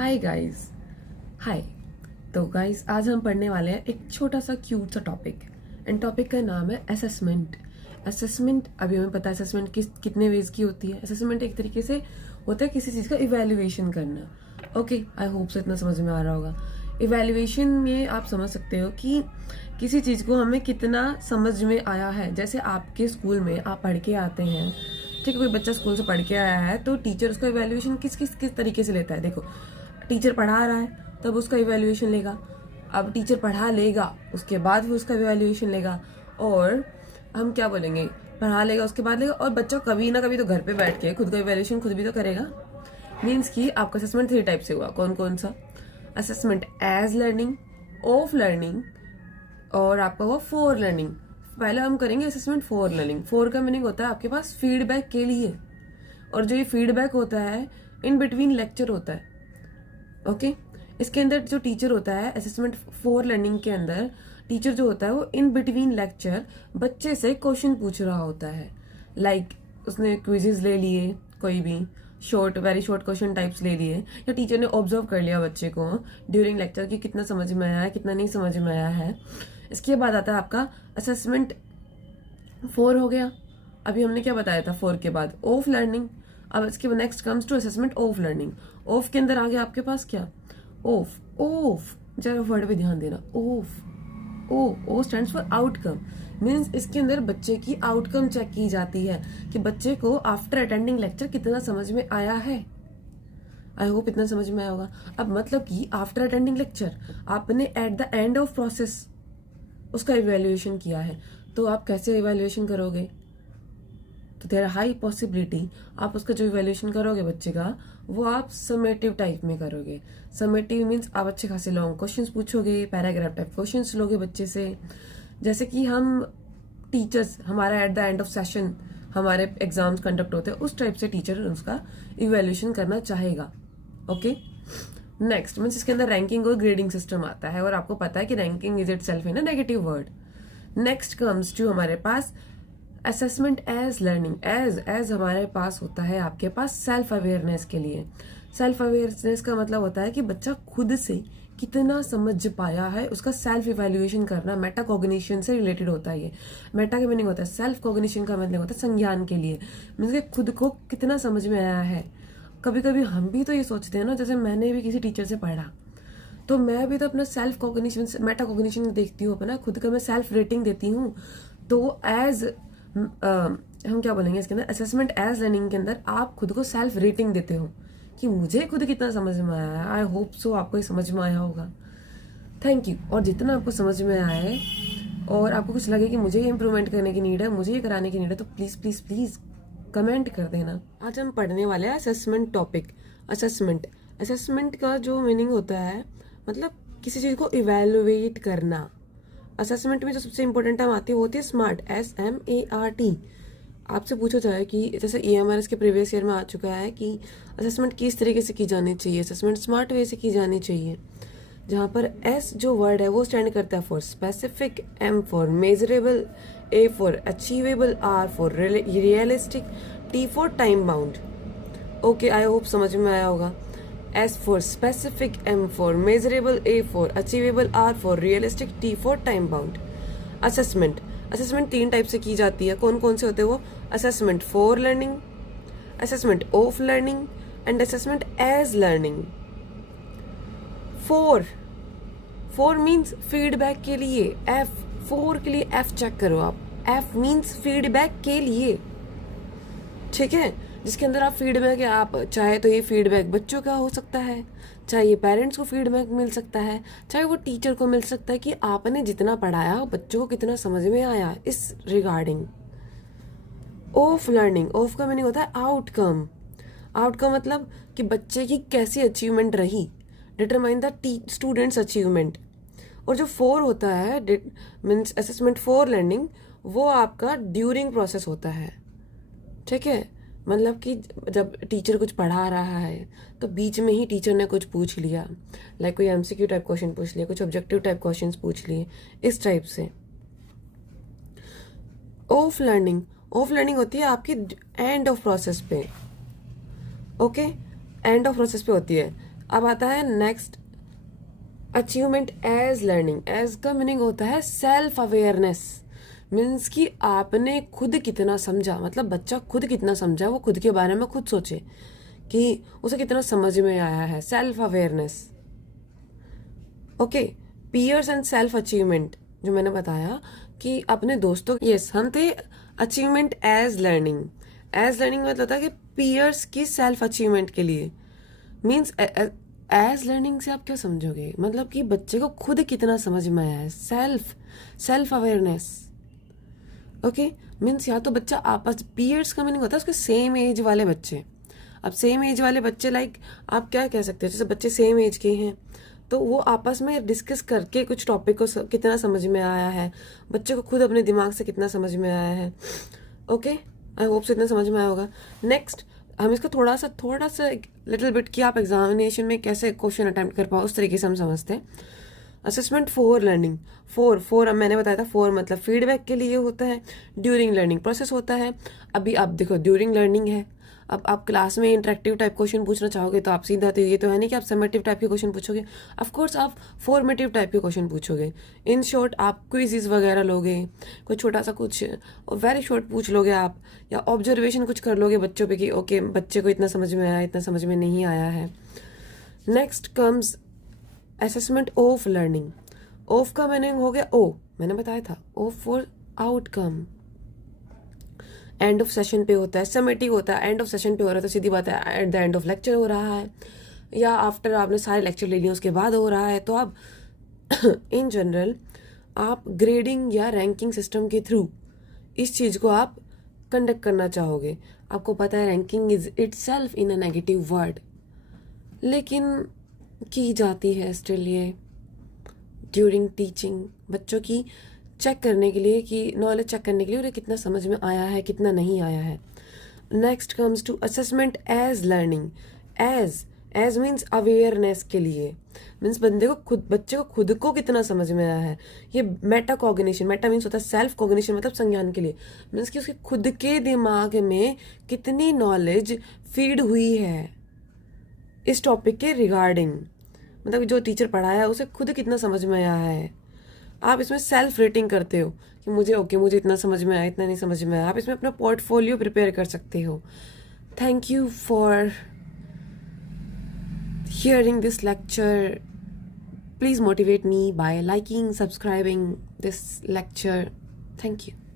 Hi guys. हाय। तो guys आज हम पढ़ने वाले हैं एक छोटा सा क्यूट सा टॉपिक एंड टॉपिक का नाम है असेसमेंट। असेसमेंट अभी हमें पता है असेसमेंट कितने वेज की होती है। असेसमेंट एक तरीके से होता है किसी चीज़ का इवेल्युएशन करना। ओके, आई होप से इतना समझ में आ रहा होगा। इवेल्युएशन में आप समझ सकते हो कि किसी चीज़ को हमें कितना समझ में आया है। जैसे आपके स्कूल में आप पढ़ के आते हैं, ठीक है, कोई बच्चा स्कूल से पढ़ के आया है तो टीचर उसका इवेल्युएशन किस तरीके से लेता है। देखो, टीचर पढ़ा रहा है तब उसका इवेल्युएशन लेगा। अब टीचर पढ़ा लेगा उसके बाद भी उसका इवेल्युएशन लेगा। और हम क्या बोलेंगे, पढ़ा लेगा उसके बाद लेगा। और बच्चा कभी ना कभी तो घर पे बैठ के खुद का इवेल्युएशन खुद भी तो करेगा। मीन्स कि आपका असेसमेंट 3 टाइप से हुआ। कौन कौन सा? Assessment as learning, of learning और आपका हुआ फॉर लर्निंग। पहले हम करेंगे असेसमेंट फॉर लर्निंग। फॉर का मीनिंग होता है आपके पास फीडबैक के लिए, और जो ये फीडबैक होता है इन बिटवीन लेक्चर होता है। ओके, इसके अंदर जो टीचर होता है असेसमेंट फॉर लर्निंग के अंदर टीचर जो होता है वो इन बिटवीन लेक्चर बच्चे से क्वेश्चन पूछ रहा होता है। लाइक उसने क्विजेज ले लिए, कोई भी वेरी शॉर्ट क्वेश्चन टाइप्स ले लिए, या टीचर ने ऑब्जर्व कर लिया बच्चे को ड्यूरिंग लेक्चर कि कितना समझ में आया है कितना नहीं समझ में आया है। इसके बाद आता है आपका असेसमेंट 4 हो गया। अभी हमने क्या बताया था 4 के बाद? Of learning. अब इसके बाद next comes to assessment of learning. Of के अंदर आ गया आपके पास क्या? ऑफ। ऑफ जरा वर्ड पे ध्यान देना। Of, O stands for outcome. Means इसके अंदर बच्चे की आउटकम चेक की जाती है कि बच्चे को आफ्टर अटेंडिंग लेक्चर कितना समझ में आया है। आई होप इतना समझ में आया होगा। अब मतलब कि आफ्टर अटेंडिंग लेक्चर आपने at the end of process उसका इवेल्युएशन किया है, तो आप कैसे इवेल्युएशन करोगे? तो देयर हाई पॉसिबिलिटी आप उसका जो इवेल्युएशन करोगे बच्चे का वो आप समेटिव टाइप में करोगे। समेटिव मीन्स आप अच्छे खासे लॉन्ग क्वेश्चंस पूछोगे, पैराग्राफ टाइप क्वेश्चंस लोगे बच्चे से। जैसे कि हम टीचर्स, हमारा at the end of session हमारे एग्जाम्स कंडक्ट होते हैं, उस टाइप से टीचर उसका इवेल्युएशन करना चाहेगा। ओके, नेक्स्ट मीन्स इसके अंदर रैंकिंग और ग्रेडिंग सिस्टम आता है, और आपको पता है कि ranking is itself in a negative word. Next comes to हमारे पास असेसमेंट एज लर्निंग। एज हमारे पास होता है आपके पास सेल्फ अवेयरनेस के लिए। सेल्फ अवेयरनेस का मतलब होता है कि बच्चा खुद से कितना समझ पाया है, उसका सेल्फ इवेल्युएशन करना। मेटा कॉग्निशन से रिलेटेड होता है ये। मेटा का मीनिंग होता है सेल्फ, कॉग्निशन का मतलब होता है संज्ञान के लिए। मीन्स कि खुद को कितना समझ में आया है। कभी कभी हम भी तो ये सोचते हैं ना, जैसे मैंने भी किसी टीचर से पढ़ा तो मैं भी तो अपना सेल्फ कॉग्निशन, मेटा कॉग्निशन देखती हूँ, अपना खुद का मैं सेल्फ रेटिंग देती हूँ। तो एज हम क्या बोलेंगे इसके अंदर, असेसमेंट एज लर्निंग के अंदर आप खुद को सेल्फ रेटिंग देते हो कि मुझे खुद कितना समझ में आया है। आई होप सो आपको ये समझ में आया होगा। Thank you. और जितना आपको समझ में आए और आपको कुछ लगे कि मुझे ये इम्प्रूवमेंट करने की नीड है, मुझे ये कराने की नीड है, तो प्लीज़ प्लीज़ प्लीज़ कमेंट कर देना। आज हम पढ़ने वाले हैं असेसमेंट टॉपिक। असेसमेंट का जो मीनिंग होता है मतलब किसी चीज़ को इवेलुएट करना। असेसमेंट में जो सबसे इंपॉर्टेंट टर्म आती है वो होती है स्मार्ट, SMART। आपसे पूछा जाए कि जैसे EMRS के प्रीवियस ईयर में आ चुका है कि असेसमेंट किस तरीके से की जानी चाहिए, असेसमेंट स्मार्ट वे से की जानी चाहिए। जहाँ पर S जो वर्ड है वो स्टैंड करता है for specific, M for measurable, A for achievable, R for realistic, T for time bound. Okay, I hope समझ में आया होगा। S for specific, M for measurable, A for achievable, R for realistic, T for time bound। Assessment 3 type से की जाती है। कौन कौन से होते हैं वो? Assessment for learning, assessment of learning and assessment as learning. For means feedback के लिए। फोर के लिए F चेक करो आप। F मीन्स फीडबैक के लिए, ठीक है, जिसके अंदर आप फीडबैक है। आप चाहे तो ये फीडबैक बच्चों का हो सकता है, चाहे ये पेरेंट्स को फीडबैक मिल सकता है, चाहे वो टीचर को मिल सकता है कि आपने जितना पढ़ाया बच्चों को कितना समझ में आया इस रिगार्डिंग। ऑफ लर्निंग, ऑफ का मीनिंग होता है आउटकम। आउटकम मतलब कि बच्चे की कैसी अचीवमेंट रही, डिटरमाइन द स्टूडेंट्स अचीवमेंट। और जो 4 होता है मीन्स असेसमेंट फॉर लर्निंग, वो आपका ड्यूरिंग प्रोसेस होता है, ठीक है। मतलब कि जब टीचर कुछ पढ़ा रहा है तो बीच में ही टीचर ने कुछ पूछ लिया, लाइक कोई MCQ टाइप क्वेश्चन पूछ लिया, कुछ ऑब्जेक्टिव टाइप क्वेश्चंस पूछ लिए, इस टाइप से। ऑफ लर्निंग होती है आपकी एंड ऑफ प्रोसेस पे। ओके, एंड ऑफ प्रोसेस पे होती है। अब आता है next, achievement as learning. As का मीनिंग होता है सेल्फ अवेयरनेस, मीन्स कि आपने खुद कितना समझा, मतलब बच्चा खुद कितना समझा, वो खुद के बारे में खुद सोचे कि उसे कितना समझ में आया है, self awareness. Okay, peers and self achievement, जो मैंने बताया कि अपने दोस्तों, यस हम थे achievement as learning. As learning मतलब होता है कि पीयर्स की सेल्फ अचीवमेंट के लिए, मीन्स एज लर्निंग से आप क्या समझोगे, मतलब कि बच्चे को खुद कितना समझ में आया है, सेल्फ अवेयरनेस। ओके, मीन्स या तो बच्चा आपस, पीयर्स का मीनिंग होता है उसके सेम एज वाले बच्चे। अब सेम एज वाले बच्चे लाइक आप क्या कह सकते हो, जैसे बच्चे सेम एज के हैं तो वो आपस में डिस्कस करके कुछ टॉपिक को कितना समझ में आया है, बच्चे को खुद अपने दिमाग से कितना समझ में आया है। ओके, आई होप से इतना समझ में आया होगा। नेक्स्ट हम इसको थोड़ा सा लिटिल बिट कि आप एग्जामिनेशन में कैसे क्वेश्चन अटेम्प्ट कर पाओ, उस तरीके से हम समझते हैं। असेसमेंट फॉर लर्निंग, फोर अब मैंने बताया था, फोर मतलब फीडबैक के लिए होता है, ड्यूरिंग लर्निंग प्रोसेस होता है। अभी आप देखो ड्यूरिंग लर्निंग है, अब आप क्लास में इंटरेक्टिव टाइप क्वेश्चन पूछना चाहोगे तो आप सीधा, तो ये तो है नहीं कि आप समेटिव टाइप के क्वेश्चन पूछोगे, ऑफ कोर्स आप फॉर्मेटिव टाइप के क्वेश्चन पूछोगे। इन शॉर्ट आप क्विज़ वगैरह लोगे, कोई छोटा सा कुछ वेरी शॉर्ट पूछ लोगे आप, या ऑब्जर्वेशन कुछ कर लोगे बच्चों पे कि ओके बच्चे को इतना समझ में आया, इतना समझ में नहीं आया है। Next comes assessment of learning. Of का मीनिंग हो गया ओ, मैंने बताया था, O for outcome. End of session पे होता है, समेटिव होता है, एंड ऑफ सेशन पे हो रहा है तो सीधी बात है at the end of lecture हो रहा है, या आफ्टर आपने सारे लेक्चर ले लिए उसके बाद हो रहा है। तो आप इन जनरल आप ग्रेडिंग या रैंकिंग सिस्टम के थ्रू इस चीज़ को आप कंडक्ट करना चाहोगे। आपको पता है ranking is itself in a negative word, लेकिन की जाती है स्टिल ये ड्यूरिंग टीचिंग, बच्चों की चेक करने के लिए कि नॉलेज चेक करने के लिए उन्हें कितना समझ में आया है, कितना नहीं आया है। Next comes to assessment as learning. As means awareness के लिए, मीन्स बंदे को खुद, बच्चे को खुद को कितना समझ में आया है। ये मेटा कॉग्निशन, मेटा मीन्स होता है सेल्फ कॉग्निशन, मतलब संज्ञान के लिए, मीन्स कि उसके खुद के दिमाग में कितनी नॉलेज फीड हुई है इस टॉपिक के रिगार्डिंग, मतलब जो टीचर पढ़ाया है उसे खुद कितना समझ में आया है। आप इसमें सेल्फ रेटिंग करते हो कि मुझे इतना समझ में आया, इतना नहीं समझ में आया। आप इसमें अपना पोर्टफोलियो प्रिपेयर कर सकते हो। Thank you for hearing this lecture. Please motivate me by liking, subscribing this lecture. Thank you.